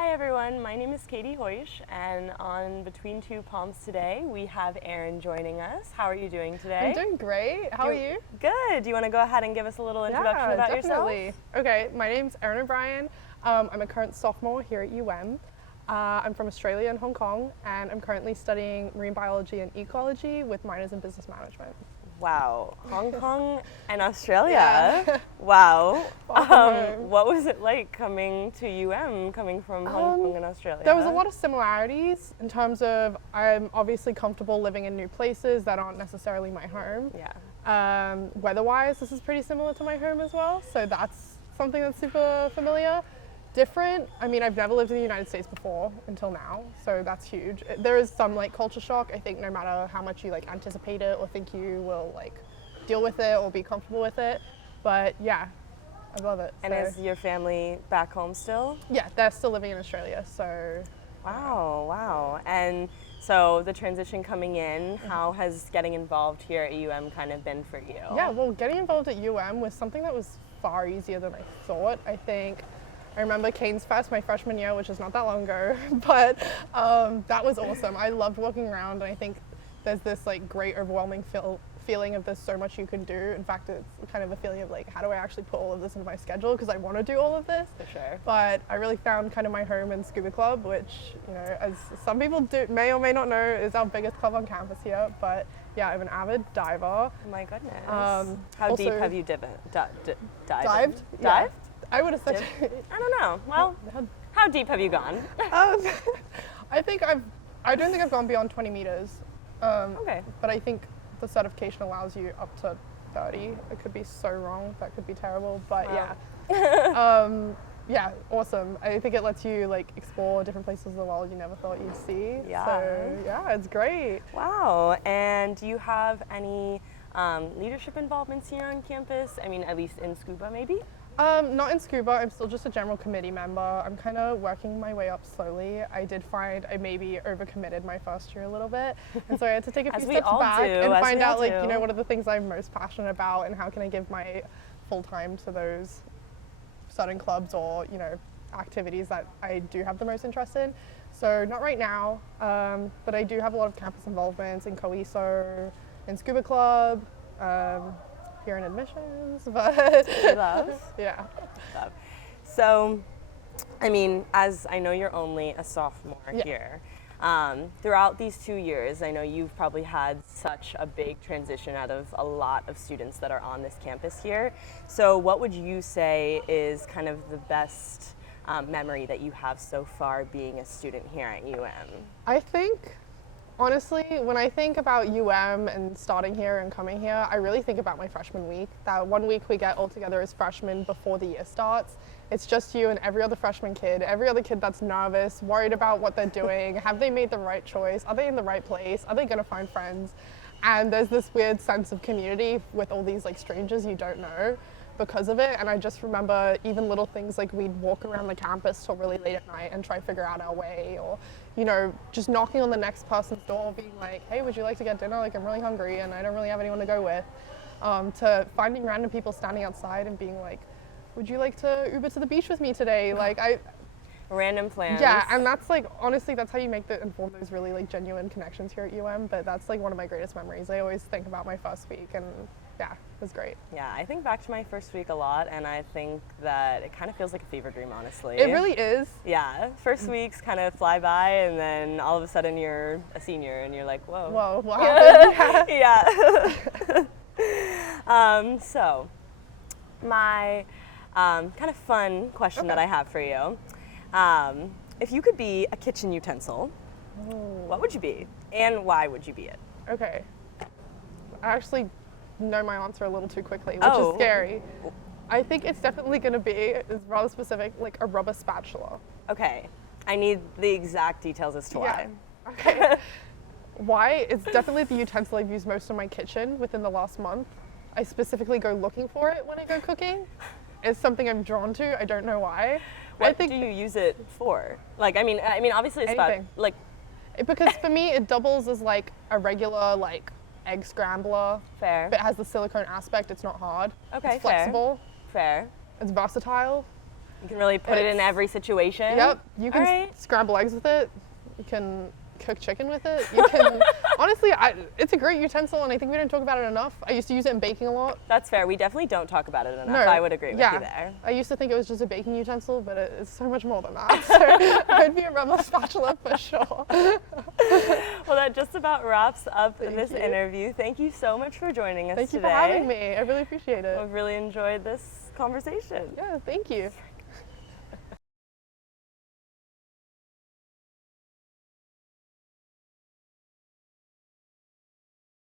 Hi everyone, my name is Katie Hoish, and on Between Two Palms today we have Erin joining us. How are you doing today? I'm doing great. How are you? Good. Do you want to go ahead and give us a little introduction about definitely. yourself? Okay, my name's Erin O'Brien. I'm a current sophomore here at UM. I'm from Australia and Hong Kong, and I'm currently studying marine biology and ecology with minors in business management. Wow, Hong Kong and Australia. Yeah. Wow. Home. What was it like coming to coming from Hong Kong and Australia? There was a lot of similarities in terms of I'm obviously comfortable living in new places that aren't necessarily my home. Yeah. Weather-wise, this is pretty similar to my home as well, so that's something that's super familiar. Different, I mean, I've never lived in the United States before until now, so that's huge. There is some like culture shock, I think, no matter how much you like anticipate it or think you will like deal with it or be comfortable with it, but yeah, I love it. And is your family back home still? Yeah, they're still living in Australia, so. Wow. And so the transition coming in, how has getting involved here at UM kind of been for you? Yeah, well, getting involved at UM was something that was far easier than I thought. I remember Canes Fest my freshman year, which is not that long ago, but that was awesome. I loved walking around, and I think there's this like great overwhelming feeling of there's so much you can do. In fact, it's kind of a feeling of like, how do I actually put all of this into my schedule, because I want to do all of this. For sure. But I really found kind of my home in Scuba Club, which, you know, as some people may or may not know, is our biggest club on campus here. But yeah, I'm an avid diver. Oh my goodness. How deep have you dived? Dived? Yeah. I would have said. I don't know. Well, how deep have you gone? I don't think I've gone beyond 20 meters. Okay. But I think the certification allows you up to 30. It could be so wrong. That could be terrible. But Wow. yeah. Yeah, awesome. I think it lets you like explore different places of the world you never thought you'd see. Yeah. So yeah, it's great. Wow. And do you have any leadership involvements here on campus? I mean, at least in scuba, maybe? Not in scuba, I'm still just a general committee member. I'm kind of working my way up slowly. I did find I maybe overcommitted my first year a little bit, and so I had to take a few steps back and find out like, you know, what are the things I'm most passionate about and how can I give my full time to those certain clubs or, you know, activities that I do have the most interest in. So not right now, but I do have a lot of campus involvements in COESO, in Scuba Club, here in admissions, but Love. yeah. Love. So, I mean, as I know you're only a sophomore Yeah. here, throughout these 2 years, I know you've probably had such a big transition out of a lot of students that are on this campus here. So what would you say is kind of the best memory that you have so far being a student here at UM? I think, honestly, when I think about UM and starting here and coming here, I really think about my freshman week. That 1 week we get all together as freshmen before the year starts. It's just you and every other freshman kid, every other kid that's nervous, worried about what they're doing. Have they made the right choice? Are they in the right place? Are they gonna find friends? And there's this weird sense of community with all these like strangers you don't know because of it. And I just remember even little things like we'd walk around the campus till really late at night and try to figure out our way, or, you know, just knocking on the next person's door being like, hey, would you like to get dinner? Like, I'm really hungry and I don't really have anyone to go with. To finding random people standing outside and being like, would you like to Uber to the beach with me today? Random plans. Yeah, and that's like, honestly, that's how you form those really like genuine connections here at UM, but that's like one of my greatest memories. I always think about my first week, and yeah, it was great. Yeah, I think back to my first week a lot, and I think that it kind of feels like a fever dream, honestly. It really is. Yeah, first weeks kind of fly by, and then all of a sudden you're a senior, and you're like, whoa. Whoa, what happened? Yeah. So, my kind of fun question that I have for you. If you could be a kitchen utensil, what would you be? And why would you be it? Okay. I actually know my answer a little too quickly, which is scary. I think it's definitely going to be, it's rather specific, like a rubber spatula. Okay. I need the exact details as to why. Yeah. Okay. Why? It's definitely the utensil I've used most in my kitchen within the last month. I specifically go looking for it when I go cooking. It's something I'm drawn to. I don't know why. What do you use it for? Like, I mean, obviously it's about, like... Because for me, it doubles as like a regular like egg scrambler. Fair. But it has the silicone aspect. It's not hard. Okay, It's flexible. Fair. It's versatile. You can really put it in every situation. Yep, you can scramble eggs with it. You can cook chicken with it. You can, honestly, it's a great utensil, and I think we don't talk about it enough. I used to use it in baking a lot. That's fair. We definitely don't talk about it enough. No, I would agree with you there. I used to think it was just a baking utensil, but it's so much more than that. So I'd be a Rebel spatula for sure. Well, that just about wraps up this interview. Thank you so much for joining us today. Thank you for having me. I really appreciate it. I've really enjoyed this conversation. Yeah, thank you.